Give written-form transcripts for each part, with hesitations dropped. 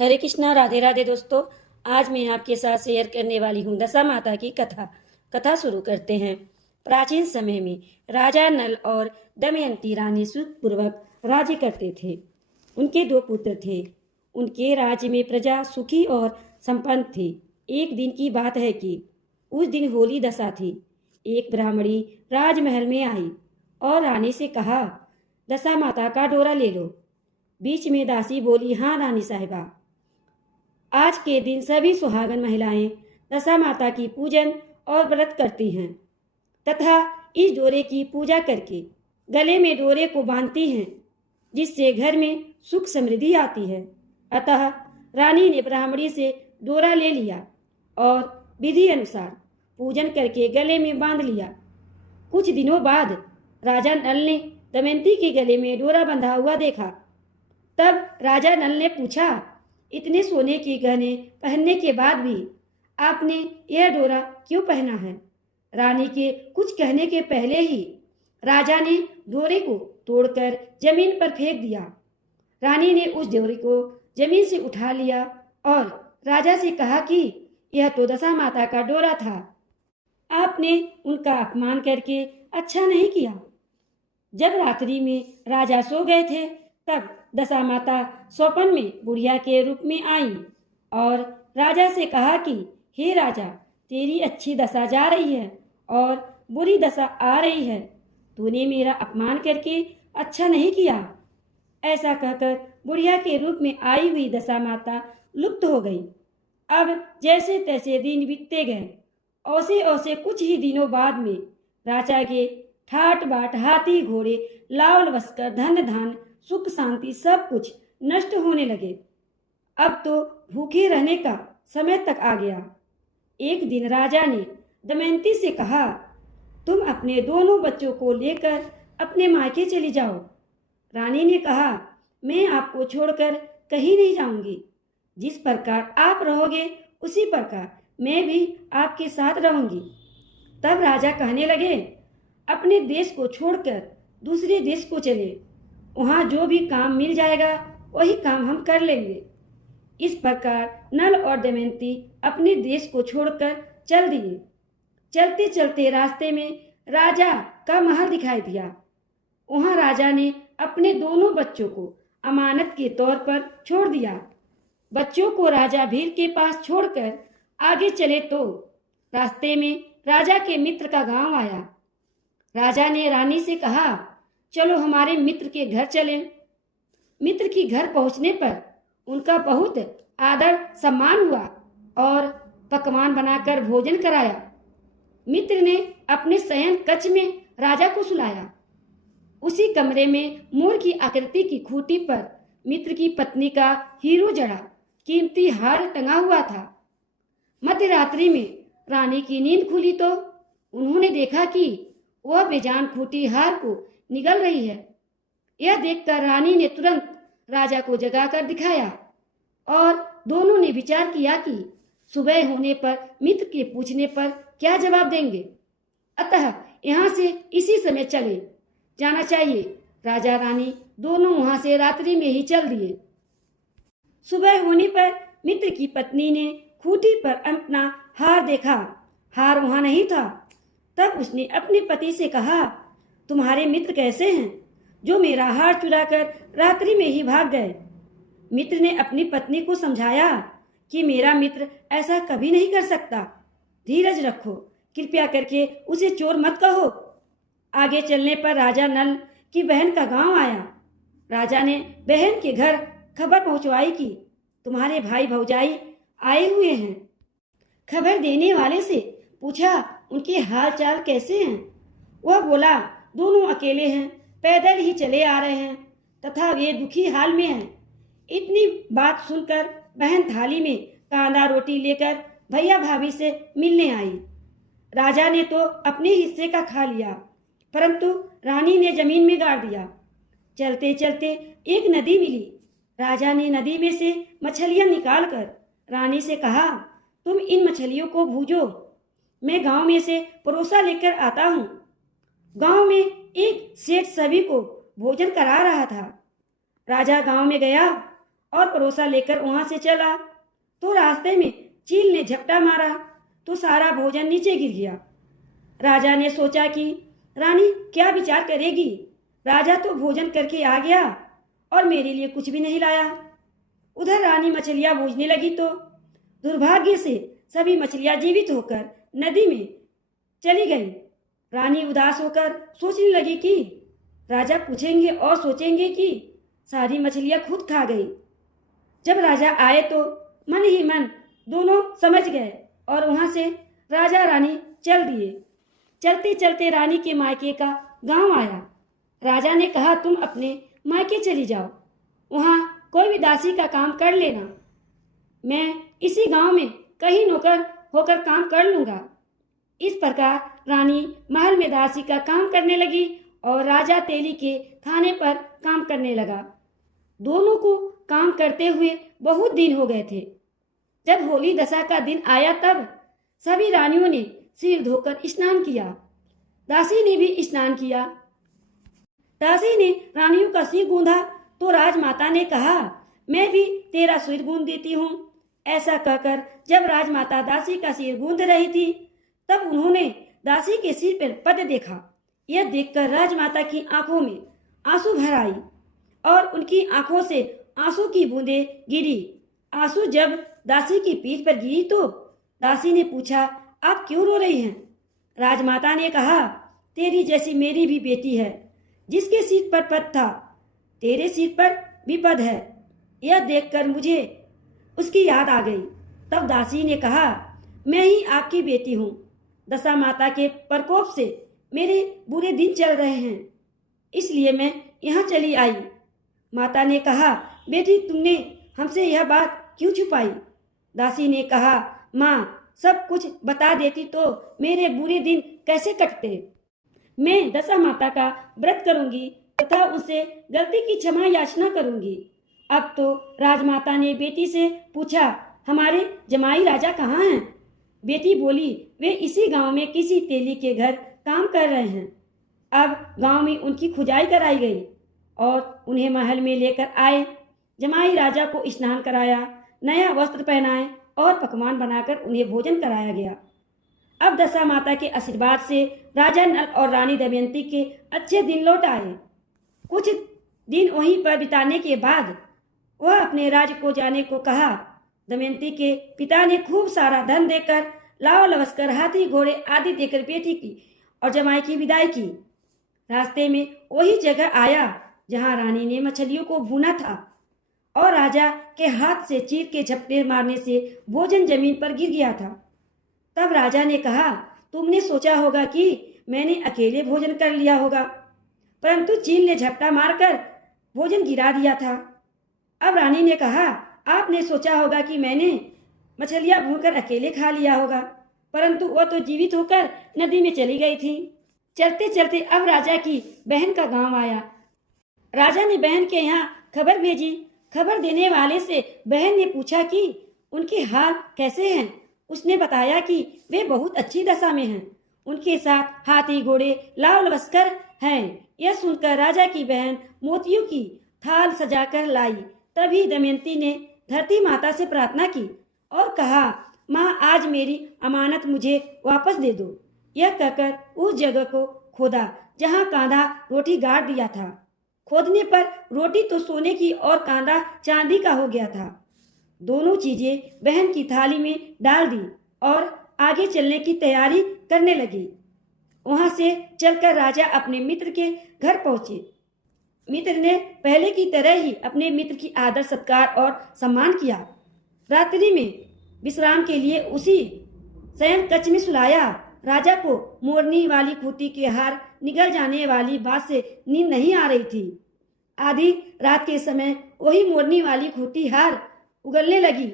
हरे कृष्णा, राधे राधे दोस्तों। आज मैं आपके साथ शेयर करने वाली हूँ दशा माता की कथा शुरू करते हैं। प्राचीन समय में राजा नल और दमयंती रानी सुखपूर्वक राज्य करते थे। उनके 2 पुत्र थे। उनके राज्य में प्रजा सुखी और संपन्न थी। एक दिन की बात है कि उस दिन होली दशा थी। एक ब्राह्मणी राजमहल में आई और रानी से कहा, दशा माता का डोरा ले लो। बीच में दासी बोली, हाँ रानी साहिबा। आज के दिन सभी सुहागन महिलाएं दशा माता की पूजन और व्रत करती हैं तथा इस डोरे की पूजा करके गले में डोरे को बांधती हैं, जिससे घर में सुख समृद्धि आती है। अतः रानी ने ब्राह्मणी से डोरा ले लिया और विधि अनुसार पूजन करके गले में बांध लिया। कुछ दिनों बाद राजा नल ने दमयंती के गले में डोरा बंधा हुआ देखा। तब राजा नल ने पूछा, इतने सोने के गहने पहनने के बाद भी आपने यह डोरा क्यों पहना है? रानी के कुछ कहने के पहले ही राजा ने डोरे को तोड़कर जमीन पर फेंक दिया। रानी ने उस डोरे को जमीन से उठा लिया और राजा से कहा कि यह तो दशा माता का डोरा था। आपने उनका अपमान करके अच्छा नहीं किया। जब रात्रि में राजा सो गए थे, तब दशा माता स्वप्न में बुढ़िया के रूप में आई और राजा से कहा कि हे राजा, तेरी अच्छी दशा जा रही है और बुरी दशा आ रही है। तूने मेरा अपमान करके अच्छा नहीं किया। ऐसा कहकर बुढ़िया के रूप में आई हुई दशा माता लुप्त हो गई। अब जैसे तैसे दिन बीतते गए। औसे औसे कुछ ही दिनों बाद में राजा के ठाट बाट हाथी घोड़े लाव लश्कर धन धान सुख शांति सब कुछ नष्ट होने लगे। अब तो भूखे रहने का समय तक आ गया। एक दिन राजा ने दमयंती से कहा, तुम अपने दोनों बच्चों को लेकर अपने मायके चली जाओ। रानी ने कहा, मैं आपको छोड़कर कहीं नहीं जाऊंगी। जिस प्रकार आप रहोगे उसी प्रकार मैं भी आपके साथ रहूंगी। तब राजा कहने लगे, अपने देश को छोड़कर दूसरे देश को चले। वहाँ जो भी काम मिल जाएगा वही काम हम कर लेंगे। इस प्रकार नल और दमयंती अपने देश को छोड़कर चल दिए। चलते चलते रास्ते में राजा का महल दिखाई दिया। वहाँ राजा ने अपने दोनों बच्चों को अमानत के तौर पर छोड़ दिया। बच्चों को राजा भील के पास छोड़कर आगे चले तो रास्ते में राजा के मित्र का गांव आया। राजा ने रानी से कहा, चलो हमारे मित्र के घर चलें। मित्र के घर पहुंचने पर उनका बहुत आदर सम्मान हुआ और पकवान बनाकर भोजन कराया। मित्र ने अपने शयन कक्ष में राजा को सुलाया। उसी कमरे में मोर की आकृति की खूंटी पर मित्र की पत्नी का हीरो जड़ा कीमती हार टंगा हुआ था। मध्य रात्रि में रानी की नींद खुली तो उन्होंने देखा कि वह बेजान खूंटी हार को निगल रही है। यह देखकर रानी ने तुरंत राजा को जगाकर दिखाया और दोनों ने विचार किया कि सुबह होने पर मित्र के पूछने पर क्या जवाब देंगे। अतः यहाँ से इसी समय चले जाना चाहिए। राजा रानी दोनों वहां से रात्रि में ही चल दिए। सुबह होने पर मित्र की पत्नी ने खूंटी पर अपना हार देखा। हार वहां नहीं था। तब उसने अपने पति से कहा, तुम्हारे मित्र कैसे हैं जो मेरा हार चुराकर रात्रि में ही भाग गए? मित्र ने अपनी पत्नी को समझाया कि मेरा मित्र ऐसा कभी नहीं कर सकता। धीरज रखो, कृपया करके उसे चोर मत कहो। आगे चलने पर राजा नल की बहन का गांव आया। राजा ने बहन के घर खबर पहुंचवाई कि तुम्हारे भाई भौजाई आए हुए हैं। खबर देने वाले से पूछा, उनके हाल चाल कैसे हैं? वह बोला, दोनों अकेले हैं, पैदल ही चले आ रहे हैं तथा वे दुखी हाल में हैं। इतनी बात सुनकर बहन थाली में कांदा रोटी लेकर भैया भाभी से मिलने आई। राजा ने तो अपने हिस्से का खा लिया, परंतु रानी ने जमीन में गाड़ दिया। चलते चलते एक नदी मिली। राजा ने नदी में से मछलियां निकालकर रानी से कहा, तुम इन मछलियों को भूजो, मैं गांव में से परोसा लेकर आता हूँ। गांव में एक सेठ सभी को भोजन करा रहा था। राजा गांव में गया और परोसा लेकर वहां से चला तो रास्ते में चील ने झपटा मारा तो सारा भोजन नीचे गिर गया। राजा ने सोचा कि रानी क्या विचार करेगी, राजा तो भोजन करके आ गया और मेरे लिए कुछ भी नहीं लाया। उधर रानी मछलियां बूझने लगी तो दुर्भाग्य से सभी मछलियां जीवित होकर नदी में चली गई। रानी उदास होकर सोचने लगी कि राजा पूछेंगे और सोचेंगे कि सारी मछलियां खुद खा गई। जब राजा आए तो मन ही मन दोनों समझ गए और वहां से राजा रानी चल दिए। चलते चलते रानी के मायके का गांव आया। राजा ने कहा, तुम अपने मायके चली जाओ, वहां कोई भी दासी का काम कर लेना, मैं इसी गांव में कहीं नौकर होकर काम कर लूंगा। इस प्रकार रानी महल में दासी का काम करने लगी और राजा तेली के थाने पर काम करने लगा। दोनों को काम करते हुए बहुत दिन हो गए थे। जब होली दशा का दिन आया तब सभी रानियों ने सिर धोकर स्नान किया। दासी ने भी स्नान किया। दासी ने रानियों का सिर गूंधा तो राजमाता ने कहा, मैं भी तेरा सिर गूंध देती हूँ। ऐसा कहकर जब राजमाता दासी का सिर गूंध रही थी तब उन्होंने दासी के सिर पर पद देखा। यह देखकर राजमाता की आंखों में आंसू भर आई और उनकी आंखों से आंसू की बूंदें गिरी। आंसू जब दासी की पीठ पर गिरी तो दासी ने पूछा, आप क्यों रो रही हैं? राजमाता ने कहा, तेरी जैसी मेरी भी बेटी है, जिसके सिर पर पद था तेरे सिर पर भी पद है। यह देखकर मुझे उसकी याद आ गई। तब दासी ने कहा, मैं ही आपकी बेटी हूँ। दशा माता के प्रकोप से मेरे बुरे दिन चल रहे हैं, इसलिए मैं यहाँ चली आई। माता ने कहा, बेटी तुमने हमसे यह बात क्यों छुपाई? दासी ने कहा, माँ सब कुछ बता देती तो मेरे बुरे दिन कैसे कटते। मैं दशा माता का व्रत करूंगी तथा उसे गलती की क्षमा याचना करूंगी। अब तो राजमाता ने बेटी से पूछा, हमारे जमाई राजा कहाँ हैं? बेटी बोली, वे इसी गांव में किसी तेली के घर काम कर रहे हैं। अब गांव में उनकी खुदाई कराई गई और उन्हें महल में लेकर आए। जमाई राजा को स्नान कराया, नया वस्त्र पहनाए और पकवान बनाकर उन्हें भोजन कराया गया। अब दशा माता के आशीर्वाद से राजा नल और रानी दमयंती के अच्छे दिन लौट आए। कुछ दिन वहीं पर बिताने के बाद वह अपने राज्य को जाने को कहा। दमयंती के पिता ने खूब सारा धन देकर लाव लवस्कर हाथी घोड़े आदि देकर बेटी की और जमाई की विदाई की। रास्ते में वही जगह आया जहां रानी ने मछलियों को भूना था और राजा के हाथ से चीर के झपटे मारने से भोजन जमीन पर गिर गया था। तब राजा ने कहा, तुमने सोचा होगा कि मैंने अकेले भोजन कर लिया होगा, परंतु चील ने झपटा मारकर भोजन गिरा दिया था। अब रानी ने कहा, आपने सोचा होगा कि मैंने मछलियां भूनकर अकेले खा लिया होगा, परंतु वह तो जीवित होकर नदी में चली गई थी। चलते चलते अब राजा की बहन का गांव आया। राजा ने बहन के यहाँ खबर भेजी। खबर देने वाले से बहन ने पूछा कि उनके हाल कैसे हैं। उसने बताया कि वे बहुत अच्छी दशा में हैं, उनके साथ हाथी घोड़े लाव लवस्कर हैं। यह सुनकर राजा की बहन मोतियों की थाल सजाकर लाई। तभी दमयंती ने धरती माता से प्रार्थना की और कहा, माँ आज मेरी अमानत मुझे वापस दे दो। यह कहकर उस जगह को खोदा जहाँ कांधा रोटी गाड़ दिया था। खोदने पर रोटी तो सोने की और कांधा चांदी का हो गया था। दोनों चीजें बहन की थाली में डाल दी और आगे चलने की तैयारी करने लगी। वहां से चलकर राजा अपने मित्र के घर पहुंचे। मित्र ने पहले की तरह ही अपने मित्र की आदर सत्कार और सम्मान किया। रात्रि में विश्राम के लिए उसी शयन कक्ष में सुलाया। राजा को मोरनी वाली खूंटी के हार निगल जाने वाली बात से नींद नहीं आ रही थी। आधी रात के समय वही मोरनी वाली खूंटी हार उगलने लगी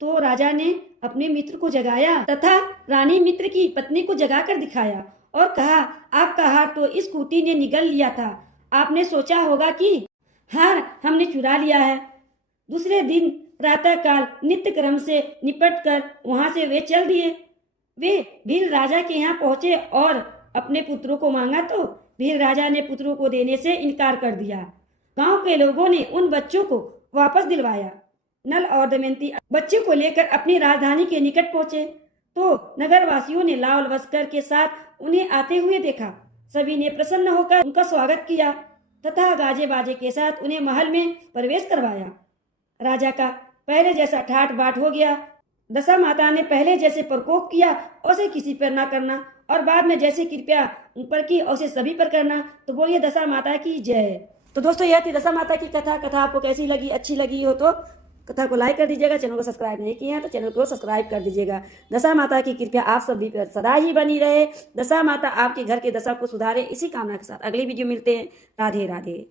तो राजा ने अपने मित्र को जगाया तथा रानी मित्र की पत्नी को जगाकर दिखाया और कहा, आपका हार तो इस खूंटी ने निगल लिया था। आपने सोचा होगा कि हार हमने चुरा लिया है। दूसरे दिन प्रातःकाल नित्य क्रम से निपट कर वहां से वे चल दिए। वे भील राजा के यहाँ पहुंचे और अपने पुत्रों को मांगा तो भील राजा ने पुत्रों को देने से इनकार कर दिया। गांव के लोगों ने उन बच्चों को वापस दिलवाया। नल और दमयंती बच्चे को लेकर अपनी राजधानी के निकट पहुंचे तो नगरवासियों ने लाल वस्कर के साथ उन्हें आते हुए देखा। सभी ने प्रसन्न होकर उनका स्वागत किया तथा गाजे बाजे के साथ उन्हें महल में प्रवेश करवाया। राजा का पहले जैसा ठाट बाट हो गया। दशा माता ने पहले जैसे प्रकोप किया उसे किसी पर ना करना और बाद में जैसे कृपया उन पर की उसे सभी पर करना। तो बोलिए दशा माता की जय। तो दोस्तों यह थी दशा माता की कथा। कथा आपको कैसी लगी, अच्छी लगी हो तो कथा को लाइक कर दीजिएगा। चैनल को सब्सक्राइब नहीं किया है तो चैनल को सब्सक्राइब कर दीजिएगा। दशा माता की कृपया आप सभी पर सदा ही बनी रहे। दशा माता आपके घर के दशा को सुधारे, इसी कामना के साथ अगली वीडियो मिलते हैं। राधे राधे।